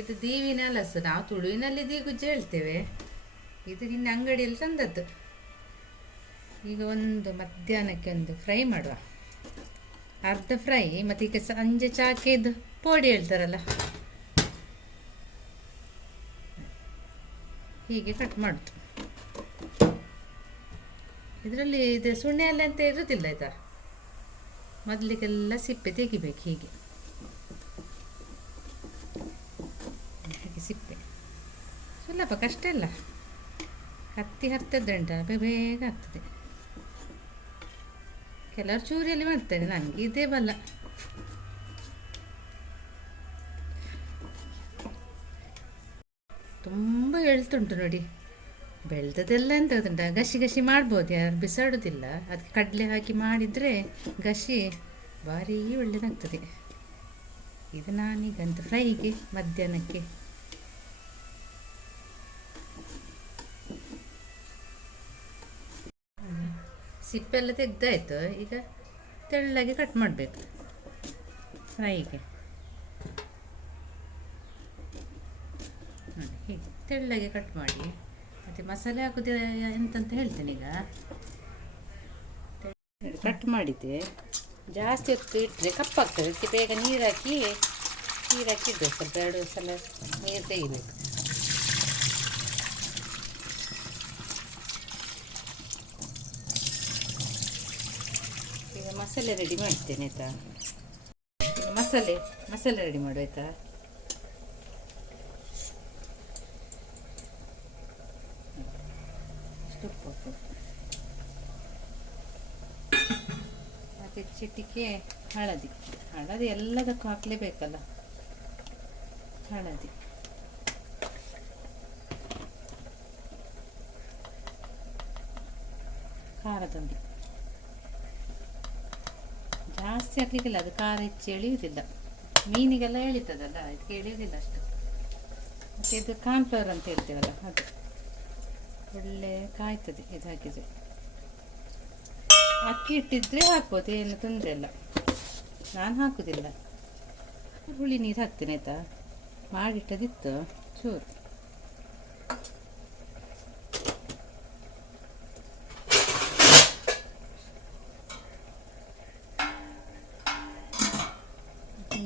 ಇದು ದೀವಿನ ಹಲಸು, ನಾವು ತುಳುವಿನಲ್ಲಿ ದೀಗುಜ್ಜೆ ಹೇಳ್ತೇವೆ. ಇದು ನಿನ್ನ ಅಂಗಡಿಯಲ್ಲಿ ತಂದದ್ದು. ಈಗ ಒಂದು ಮಧ್ಯಾಹ್ನಕ್ಕೆ ಒಂದು ಫ್ರೈ ಮಾಡುವ, ಅರ್ಧ ಫ್ರೈ. ಮತ್ತು ಈಗ ಸಂಜೆ ಚಾಕೆದು ಪೋಡಿ ಹೇಳ್ತಾರಲ್ಲ, ಹೀಗೆ ಕಟ್ ಮಾಡುದು. ಇದರಲ್ಲಿ ಇದು ಸುಣ್ಣೆ ಎಲ್ಲ ಅಂತ ಇರೋದಿಲ್ಲ ಆಯಿತಾ. ಮೊದಲಿಗೆಲ್ಲ ಸಿಪ್ಪೆ ತೆಗಿಬೇಕು. ಹೀಗೆ ಹೀಗೆ ಸಿಪ್ಪೆ ಸುಲಭ, ಕಷ್ಟ ಇಲ್ಲ. ಹತ್ತಿ ಹರ್ತದ್ದುಂಟ ಬೇಗ ಆಗ್ತದೆ. ಕೆಲವರು ಚೂರಿಯಲ್ಲಿ ಮಾಡ್ತಾರೆ, ನನಗೆ ಇದೇ ಬಲ್ಲ. ತುಂಬ ಎಳ್ತುಂಟು ನೋಡಿ. ಬೆಳೆದದೆಲ್ಲ ಎಂತ ಗೊತ್ತುಂಟ, ಗಸಿ ಗಸಿ ಮಾಡ್ಬೋದು, ಯಾರು ಬಿಸಾಡೋದಿಲ್ಲ. ಅದಕ್ಕೆ ಕಡಲೆ ಹಾಕಿ ಮಾಡಿದರೆ ಗಸಿ ಭಾರೀ ಒಳ್ಳೆಯದಾಗ್ತದೆ. ಇದು ನಾನೀಗಂತ ಫ್ರೈಗೆ ಮಧ್ಯಾಹ್ನಕ್ಕೆ. ಸಿಪ್ಪೆಲ್ಲ ತೆಗ್ದಾಯ್ತು. ಈಗ ತೆಳ್ಳಗೆ ಕಟ್ ಮಾಡಬೇಕು ಫ್ರೈಗೆ. ಹೀಗೆ ತೆಳ್ಳಗೆ ಕಟ್ ಮಾಡಿ. ಮತ್ತು ಮಸಾಲೆ ಹಾಕೋದು ಎಂತಂತ ಹೇಳ್ತೇನೆ. ಈಗ ಕಟ್ ಮಾಡಿದ್ದೆ, ಜಾಸ್ತಿ ಹೊತ್ತು ಇಟ್ಟರೆ ಕಪ್ಪಾಗ್ತದೆ. ಅದಕ್ಕೆ ಬೇಗ ನೀರು ಹಾಕಿ ಇಡಬೇಕು. ಸ್ವಲ್ಪ 2 ಸಲ ನೀರು ತೆಗಿಬೇಕು. ಈಗ ಮಸಾಲೆ ರೆಡಿ ಮಾಡ್ತೇನೆ ಆಯಿತಾ. ಈಗ ಮಸಾಲೆ ರೆಡಿ ಮಾಡು ಆಯಿತಾ. ಮತ್ತು ಚಿಟಿಕೆ ಹಳದಿ ಎಲ್ಲದಕ್ಕೂ ಹಾಕಲೇಬೇಕಲ್ಲ. ಹಳದಿ, ಖಾರದೊಂದಿ ಜಾಸ್ತಿ ಹಾಕ್ಲಿಕ್ಕಿಲ್ಲ, ಅದು ಖಾರ ಹೆಚ್ಚು ಎಳೆಯುವುದಿಲ್ಲ. ಮೀನಿಗೆಲ್ಲ ಎಳಿತದಲ್ಲ, ಇದಕ್ಕೆ ಎಳೆಯುವುದಿಲ್ಲ ಅಷ್ಟು. ಮತ್ತು ಇದು ಕಾರ್ನ್ಫ್ಲವರ್ ಅಂತ ಹೇಳ್ತೇವಲ್ಲ, ಅದು ಒಳ್ಳೆ ಕಾಯ್ತದೆ. ಇದು ಹಾಕಿದರೆ ಅಕ್ಕಿ ಇಟ್ಟಿದ್ರೆ ಹಾಕ್ಬೋದು, ಏನು ತೊಂದರೆ ಇಲ್ಲ. ನಾನು ಹಾಕುವುದಿಲ್ಲ, ಹುಳಿ ನೀರು ಹಾಕ್ತೇನೆ ಆಯಿತಾ. ಮಾಡಿಟ್ಟದಿತ್ತು ಚೂರು.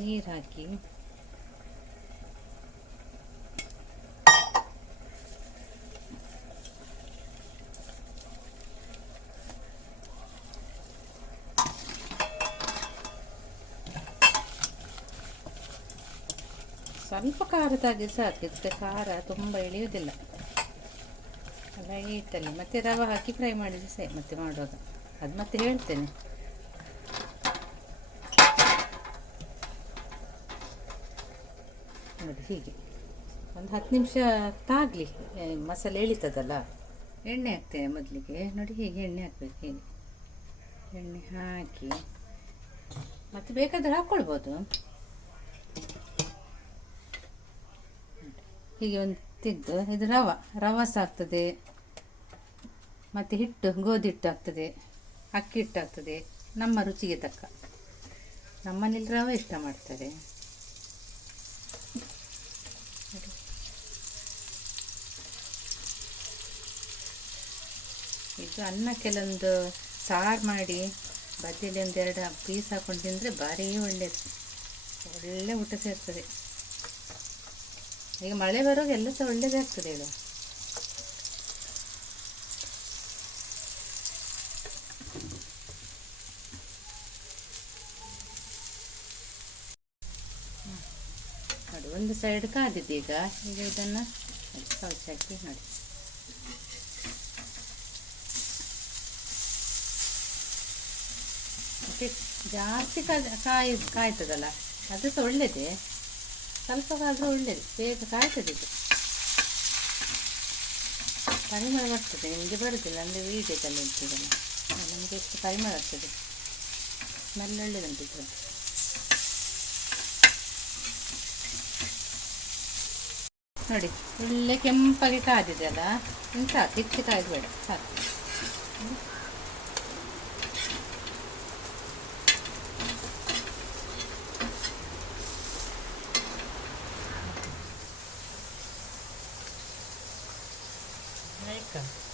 ನೀರು ಹಾಕಿ ಸ್ವಲ್ಪ ಖಾರದಾಗಿ ಸಾಕು. ಇದಕ್ಕೆ ಖಾರ ತುಂಬ ಎಳೆಯುವುದಿಲ್ಲ, ಲೈಟಲ್ಲಿ. ಮತ್ತು ರವೆ ಹಾಕಿ ಫ್ರೈ ಮಾಡಿದರೆ ಸರಿ. ಮತ್ತೆ ಮಾಡುವಾಗ ಅದು ಮತ್ತೆ ಹೇಳ್ತೇನೆ. ನೋಡಿ ಹೀಗೆ ಒಂದು 10 ನಿಮಿಷ ತಾಗಲಿ. ಮಸಾಲೆ ಎಳಿತದಲ್ಲ. ಎಣ್ಣೆ ಹಾಕ್ತೇನೆ ಮೊದಲಿಗೆ. ನೋಡಿ ಹೀಗೆ ಎಣ್ಣೆ ಹಾಕಬೇಕು. ಹೀಗೆ ಎಣ್ಣೆ ಹಾಕಿ ಮತ್ತು ಬೇಕಾದರೆ ಹಾಕ್ಕೊಳ್ಬೋದು. ಹೀಗೆ ಒಂದು ತೆಗೆದು, ಇದು ರವೆ ಸಾಕ್ತದೆ. ಮತ್ತು ಗೋಧಿ ಹಿಟ್ಟು ಆಗ್ತದೆ, ಅಕ್ಕಿ ಹಿಟ್ಟು ಆಗ್ತದೆ. ನಮ್ಮ ರುಚಿಗೆ ತಕ್ಕ. ನಮ್ಮನೇಲಿ ರವೆ ಇಷ್ಟ ಮಾಡ್ತಾರೆ. ಇದು ಅನ್ನಕ್ಕೆಲ್ಲೊಂದು ಸಾರು ಮಾಡಿ ಬದಿಯಲ್ಲಿ 1-2 ಪೀಸ್ ಹಾಕೊಂಡು ತಿಂದರೆ ಭಾರೀ ಒಳ್ಳೆಯದು. ಒಳ್ಳೆ ಊಟ ಸೇರ್ತದೆ. ಈಗ ಮಳೆ ಬರುವಾಗ ಎಲ್ಲ ಸಹ ಒಳ್ಳೆಯದಾಗ್ತದೆ. ಹೇಳು, ನೋಡಿ ಒಂದು ಸೈಡ್ ಕಾದಿದೆ. ಈಗ ಇದನ್ನು ಕೌಚ್ ಹಾಕಿ ನೋಡಿ. ಮತ್ತು ಜಾಸ್ತಿ ಕಾಯ್ತದಲ್ಲ, ಅದು ಸಹ ಒಳ್ಳೆಯದೇ. ಸ್ವಲ್ಪವಾದರೂ ಒಳ್ಳೆಯದು, ಬೇಗ ಕಾಯ್ತದೆ. ಇದು ಪರಿಮಳ ಬರ್ತದೆ. ನಿಮಗೆ ಬರುವುದಿಲ್ಲ ಅಂದರೆ ವೀಡಿಯೋದಲ್ಲಿ ಇರ್ತದಲ್ಲ, ನಮಗೆ ಎಷ್ಟು ಪರಿಮಳ ಆಗ್ತದೆ. ಸ್ಮೆಲ್ ಒಳ್ಳೆಯದುಂಟಿದ್ದು. ನೋಡಿ ಒಳ್ಳೆ ಕೆಂಪಾಗಿ ಕಾದಿದೆ ಅಲ್ಲ. ಇನ್ನು ಸಾಕು, ಹೆಚ್ಚು ಕಾಯ್ದು ಬೇಡ, ಸಾಕು. ವೆಲ್ಕಮ್.